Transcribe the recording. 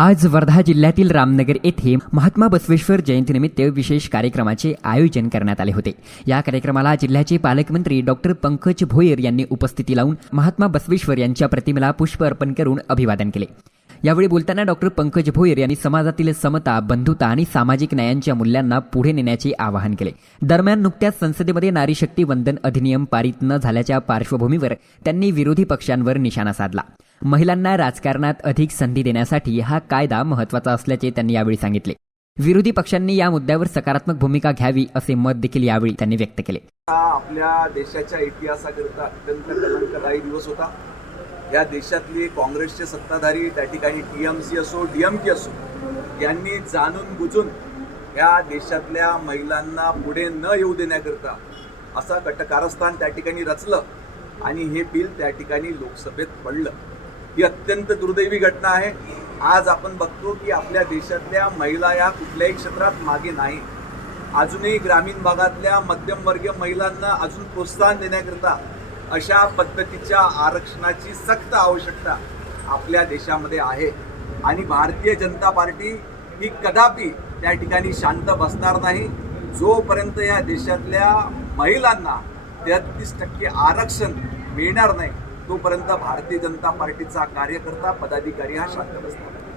आज वर्धा जिल्ह्यातील रामनगर येथे महात्मा बसवेश्वर जयंतीनिमित्त विशेष कार्यक्रमाचे आयोजन करण्यात आले होते। या कार्यक्रमाला जिल्ह्याचे पालकमंत्री डॉक्टर पंकज भोयर यांनी उपस्थिती लावून महात्मा बसवेश्वर यांच्या प्रतिमेला पुष्प अर्पण करून अभिवादन केले। यावेळी बोलताना डॉक्टर पंकज भोयर यांनी समाजातील समता, बंधुता आणि सामाजिक न्यायांच्या मूल्यांना पुढे नेण्याचे आवाहन केले। दरम्यान नुकत्याच संसदेमध्ये नारी शक्ती वंदन अधिनियम पारित न झाल्याच्या पार्श्वभूमीवर त्यांनी विरोधी पक्षांवर निशाणा साधला। महिलांना राजकारणात अधिक संधी देण्यासाठी हा कायदा महत्त्वाचा असल्याचे त्यांनी यावेळी सांगितले। विरोधी पक्षांनी या मुद्द्यावर सकारात्मक भूमिका घ्यावी असे मत देखील यावेळी त्यांनी व्यक्त केले। आपल्या देशाच्या इतिहासाकरता अत्यंत कलंकदायी दिवस होता। या देशातले काँग्रेसचे सत्ताधारी, त्या ठिकाणी टीएमसी असो, डीएमके असो, यांनी जाणून बुजून या देशातल्या महिलांना पुढे न येऊ देण्याकरता असा कटकारस्थान त्या ठिकाणी रचलं आणि हे बिल त्या ठिकाणी लोकसभेत पडलं। ही अत्यंत दुर्दैवी घटना आहे। आज आपण बघतो की आपल्या देशातल्या महिला या कुठल्याही क्षेत्रात मागे नाही। अजूनही ग्रामीण भागातल्या मध्यमवर्गीय महिलांना अजून प्रोत्साहन देण्याकरता अशा पद्धतीच्या आरक्षणाची सक्त आवश्यकता आपल्या देशामध्ये आहे आणि भारतीय जनता पार्टी ही कदापि त्या ठिकाणी शांत बसणार नाही। जोपर्यंत या देशातल्या महिलांना 33% आरक्षण मिळणार नाही तोपर्यंत भारतीय जनता पार्टीचा कार्यकर्ता, पदाधिकारी हा शांत बसणार नाही।